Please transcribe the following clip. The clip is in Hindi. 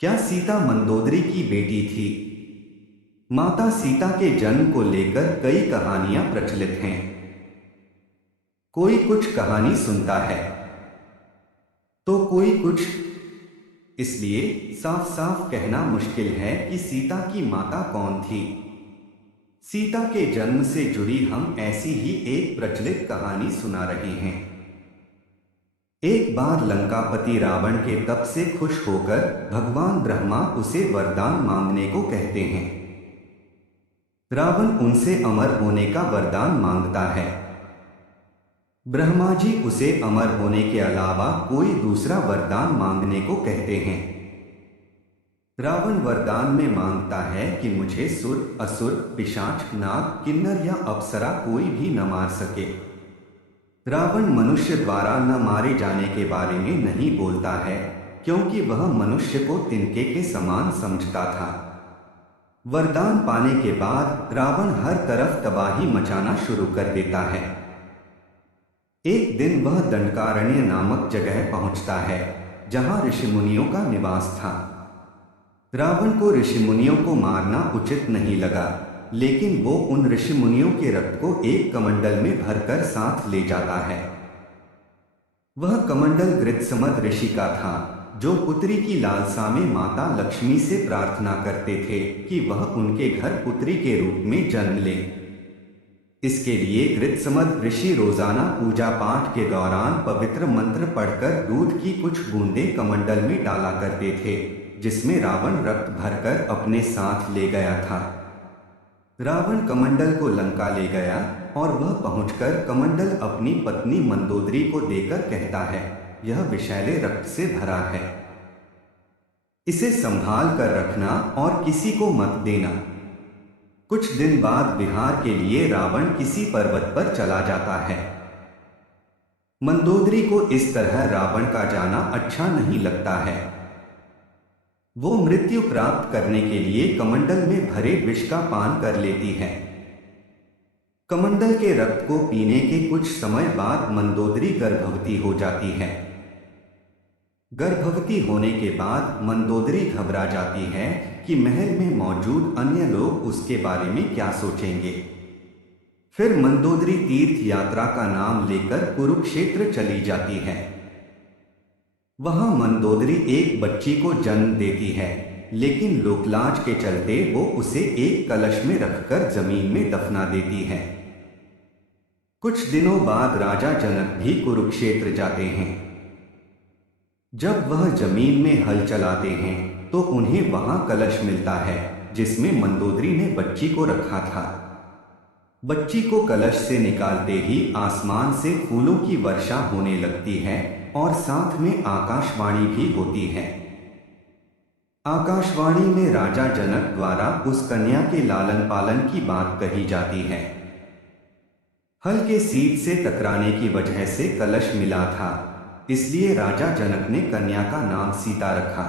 क्या सीता मंदोदरी की बेटी थी? माता सीता के जन्म को लेकर कई कहानियां प्रचलित हैं। कोई कुछ कहानी सुनता है तो कोई कुछ। इसलिए साफ साफ कहना मुश्किल है कि सीता की माता कौन थी। सीता के जन्म से जुड़ी हम ऐसी ही एक प्रचलित कहानी सुना रहे हैं। एक बार लंकापति रावण के तप से खुश होकर भगवान ब्रह्मा उसे वरदान मांगने को कहते हैं। रावण उनसे अमर होने का वरदान मांगता है। ब्रह्मा जी उसे अमर होने के अलावा कोई दूसरा वरदान मांगने को कहते हैं। रावण वरदान में मांगता है कि मुझे सुर, असुर, पिशाच, नाग, किन्नर या अप्सरा कोई भी न मार सके। रावण मनुष्य द्वारा न मारे जाने के बारे में नहीं बोलता है, क्योंकि वह मनुष्य को तिनके के समान समझता था। वरदान पाने के बाद रावण हर तरफ तबाही मचाना शुरू कर देता है। एक दिन वह दंडकारण्य नामक जगह पहुंचता है, जहां ऋषिमुनियों का निवास था। रावण को ऋषिमुनियों को मारना उचित नहीं लगा, लेकिन वो उन ऋषिमुनियों के रक्त को एक कमंडल में भरकर साथ ले जाता है। वह कमंडल गृत्समद ऋषि का था, जो पुत्री की लालसा में माता लक्ष्मी से प्रार्थना करते थे कि वह उनके घर पुत्री के रूप में जन्म ले। इसके लिए गृत्समद ऋषि रोजाना पूजा पाठ के दौरान पवित्र मंत्र पढ़कर दूध की कुछ बूंदें कमंडल में डाला करते थे, जिसमें रावण रक्त भरकर अपने साथ ले गया था। रावण कमंडल को लंका ले गया और वह पहुंचकर कमंडल अपनी पत्नी मंदोदरी को देकर कहता है, यह विषैले रक्त से भरा है, इसे संभाल कर रखना और किसी को मत देना। कुछ दिन बाद विहार के लिए रावण किसी पर्वत पर चला जाता है। मंदोदरी को इस तरह रावण का जाना अच्छा नहीं लगता है। वो मृत्यु प्राप्त करने के लिए कमंडल में भरे विष का पान कर लेती है। कमंडल के रक्त को पीने के कुछ समय बाद मंदोदरी गर्भवती हो जाती है। गर्भवती होने के बाद मंदोदरी घबरा जाती है कि महल में मौजूद अन्य लोग उसके बारे में क्या सोचेंगे। फिर मंदोदरी तीर्थ यात्रा का नाम लेकर कुरुक्षेत्र चली जाती है। वहां मंदोदरी एक बच्ची को जन्म देती है, लेकिन लोकलाज के चलते वो उसे एक कलश में रखकर जमीन में दफना देती है। कुछ दिनों बाद राजा जनक भी कुरुक्षेत्र जाते हैं। जब वह जमीन में हल चलाते हैं तो उन्हें वहां कलश मिलता है, जिसमें मंदोदरी ने बच्ची को रखा था। बच्ची को कलश से निकालते ही आसमान से फूलों की वर्षा होने लगती है और साथ में आकाशवाणी भी होती है। आकाशवाणी में राजा जनक द्वारा उस कन्या के लालन पालन की बात कही जाती है। हल के सीध से टकराने की वजह से कलश मिला था, इसलिए राजा जनक ने कन्या का नाम सीता रखा।